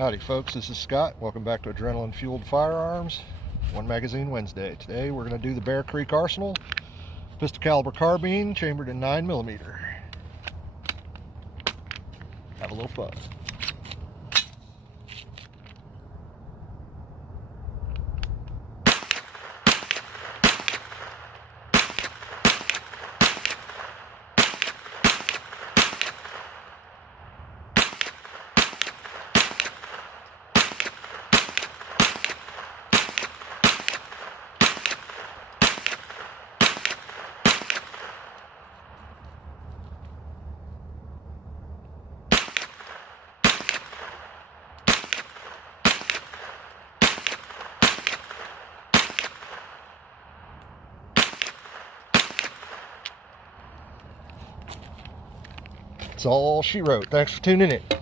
Howdy folks, this is Scott. Welcome back to Adrenaline Fueled Firearms, One Magazine Wednesday. Today we're going to do the Bear Creek Arsenal pistol caliber carbine chambered in 9mm. Have a little fun. That's all she wrote. Thanks for tuning in.